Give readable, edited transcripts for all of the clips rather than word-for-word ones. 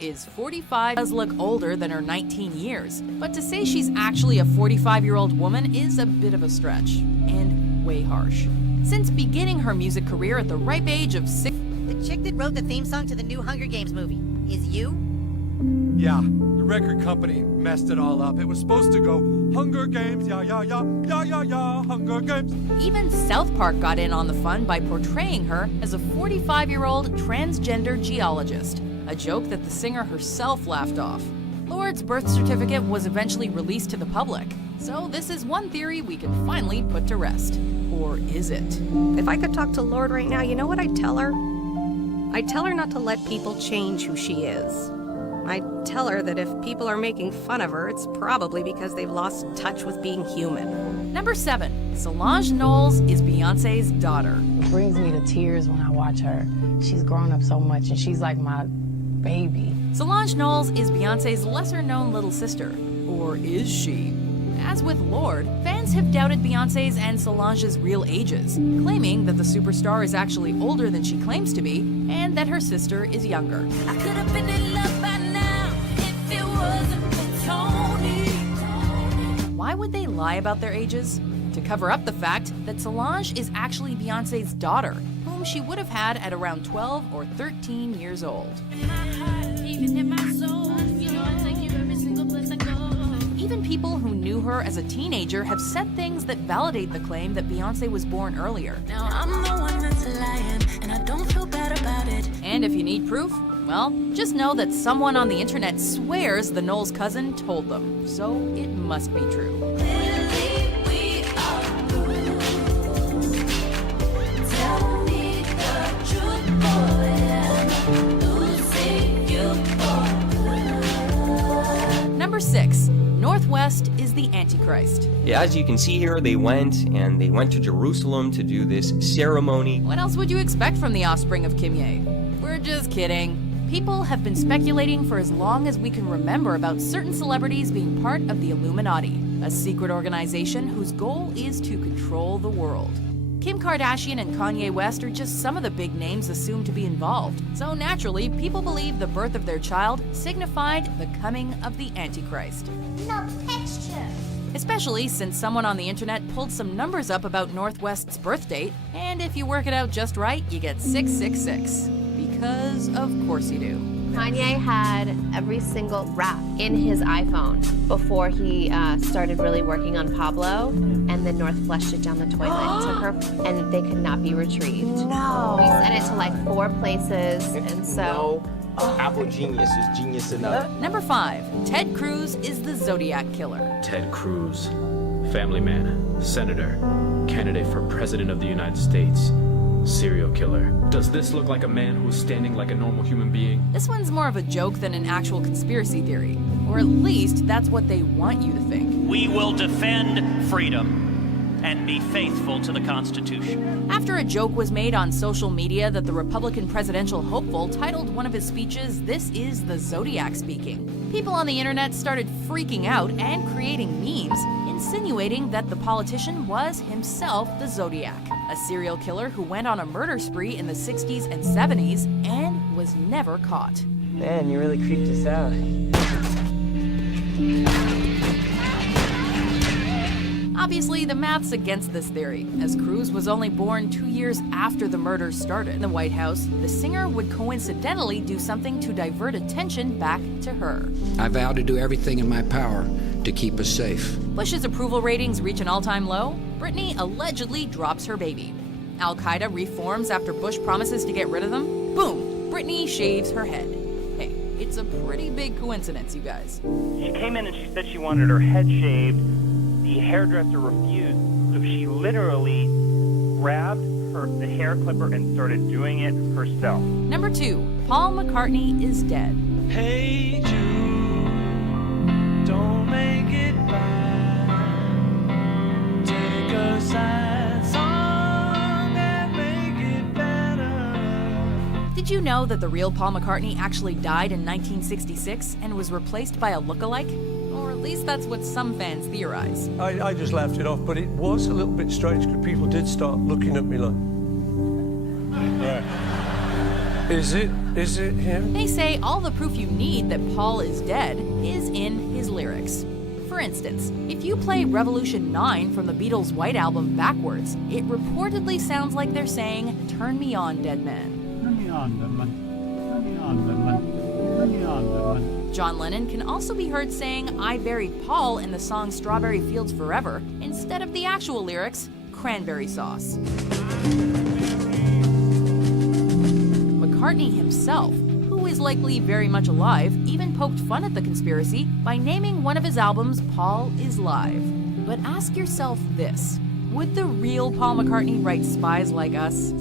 is 45 does look older than her 19 years, but to say she's actually a 45-year-old woman is a bit of a stretch, and way harsh. Since beginning her music career at the ripe age of 6... The chick that wrote the theme song to the new Hunger Games movie is you? Yeah, the record company messed it all up. It was supposed to go, Hunger Games, yeah, yeah, yeah, yeah, yeah, yeah, Hunger Games. Even South Park got in on the fun by portraying her as a 45-year-old transgender geologist, a joke that the singer herself laughed off. Lord's birth certificate was eventually released to the public, so this is one theory we can finally put to rest. Or is it? If I could talk to Lord right now, you know what I'd tell her? I'd tell her not to let people change who she is. I'd tell her that if people are making fun of her, it's probably because they've lost touch with being human. Number 7. Solange Knowles is Beyoncé's daughter. It brings me to tears when I watch her. She's grown up so much and she's like my baby. Solange Knowles is Beyoncé's lesser-known little sister. Or is she? As with Lorde, fans have doubted Beyoncé's and Solange's real ages, claiming that the superstar is actually older than she claims to be, and that her sister is younger. I could have been in love by now if it wasn't for Tony. Why would they lie about their ages? To cover up the fact that Solange is actually Beyoncé's daughter, whom she would have had at around 12 or 13 years old. Even in my soul, you know I take you every single place I go. Even people who knew her as a teenager have said things that validate the claim that Beyoncé was born earlier. Now I'm the one that's lying, and I don't feel bad about it. And if you need proof, well, just know that someone on the internet swears the Knowles cousin told them, so it must be true. Clearly we are through. Tell me the truth, boy. Losing you for good. Number 6. Northwest is the Antichrist. Yeah, as you can see here, they went to Jerusalem to do this ceremony. What else would you expect from the offspring of Kimye? We're just kidding. People have been speculating for as long as we can remember about certain celebrities being part of the Illuminati, a secret organization whose goal is to control the world. Kim Kardashian and Kanye West are just some of the big names assumed to be involved, so naturally, people believe the birth of their child signified the coming of the Antichrist. No texture. Especially since someone on the internet pulled some numbers up about Northwest's birth date, and if you work it out just right, you get 666. Because of course you do. Kanye had every single rap in his iPhone before he started really working on Pablo, and then North flushed it down the toilet, took her, and they could not be retrieved. No. We sent it to like 4 places, and so... Apple genius is genius enough. Number 5. Ted Cruz is the Zodiac Killer. Ted Cruz, family man, senator, candidate for president of the United States, serial killer. Does this look like a man who's standing like a normal human being? This one's more of a joke than an actual conspiracy theory. Or at least that's what they want you to think. We will defend freedom and be faithful to the Constitution. After a joke was made on social media that the Republican presidential hopeful titled one of his speeches, "This is the Zodiac speaking," people on the internet started freaking out and creating memes insinuating that the politician was himself the Zodiac, a serial killer who went on a murder spree in the 60s and 70s and was never caught. Man, you really creeped us out. Obviously, the math's against this theory, as Cruz was only born 2 years after the murders started. In the White House, the singer would coincidentally do something to divert attention back to her. I vow to do everything in my power to keep us safe. Bush's approval ratings reach an all-time low. Britney allegedly drops her baby. Al-Qaeda reforms after Bush promises to get rid of them. Boom! Britney shaves her head. Hey, it's a pretty big coincidence, you guys. She came in and she said she wanted her head shaved. The hairdresser refused, so she literally grabbed the hair clipper and started doing it herself. Number 2, Paul McCartney is dead. Hey Jude, don't make it bad. Take a sad song and make it better. Did you know that the real Paul McCartney actually died in 1966 and was replaced by a look-alike? Or at least that's what some fans theorize. I just laughed it off, but it was a little bit strange because people did start looking at me like, right. Is it Is it him? They say all the proof you need that Paul is dead is in his lyrics. For instance, if you play Revolution 9 from the Beatles' White Album backwards, it reportedly sounds like they're saying, "Turn me on, dead man." Turn me on, dead man. Turn me on, dead man. Turn me on, dead man. John Lennon can also be heard saying, "I buried Paul" in the song Strawberry Fields Forever, instead of the actual lyrics, "cranberry sauce." McCartney himself, who is likely very much alive, even poked fun at the conspiracy by naming one of his albums Paul is Live. But ask yourself this: would the real Paul McCartney write Spies Like Us?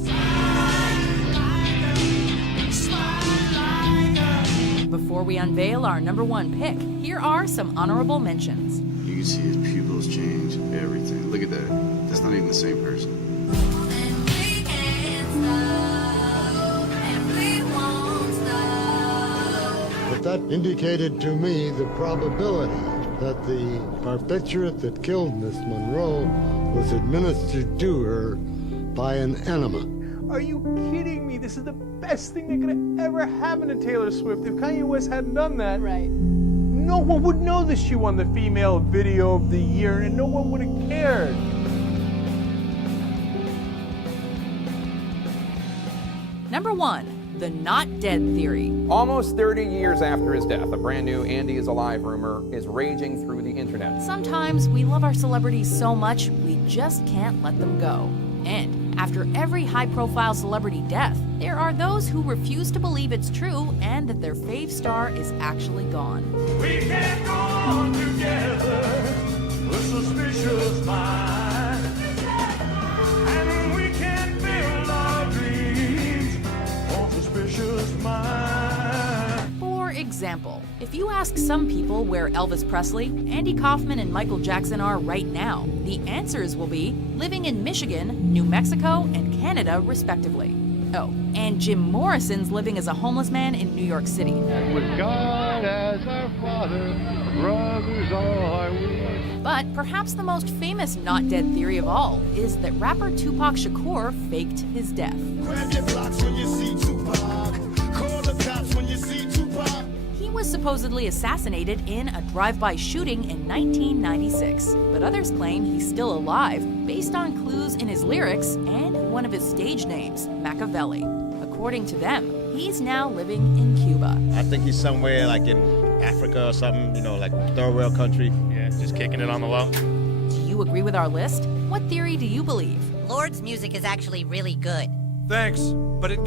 Before we unveil our number one pick, here are some honorable mentions. You can see his pupils change, everything. Look at that. That's not even the same person. But that indicated to me the probability that the barbiturate that killed Miss Monroe was administered to her by an enema. Are you kidding me? This is the best thing that could have ever happened to Taylor Swift. If Kanye West hadn't done that, right, no one would know that she won the Female Video of the Year, and no one would have cared. Number 1. The Not Dead Theory. Almost 30 years after his death, a brand new Andy is alive rumor is raging through the internet. Sometimes we love our celebrities so much, we just can't let them go. And after every high-profile celebrity death, there are those who refuse to believe it's true and that their fave star is actually gone. We can't go on together with suspicious minds, and we can't build our dreams on suspicious minds. For example, if you ask some people where Elvis Presley, Andy Kaufman, and Michael Jackson are right now, the answers will be living in Michigan, New Mexico, and Canada, respectively. Oh, and Jim Morrison's living as a homeless man in New York City. And with God as our Father, brothers all are we. But perhaps the most famous not dead theory of all is that rapper Tupac Shakur faked his death. Grab your blocks when you see Tupac. Call the cops when you see Tupac. He was supposedly assassinated in a drive-by shooting in 1996, but others claim he's still alive based on clues in his lyrics and one of his stage names, Machiavelli. According to them, he's now living in Cuba. I think he's somewhere like in Africa or something, you know, like third world country. Yeah, just kicking it on the low. Do you agree with our list? What theory do you believe? Lord's music is actually really good. Thanks, but it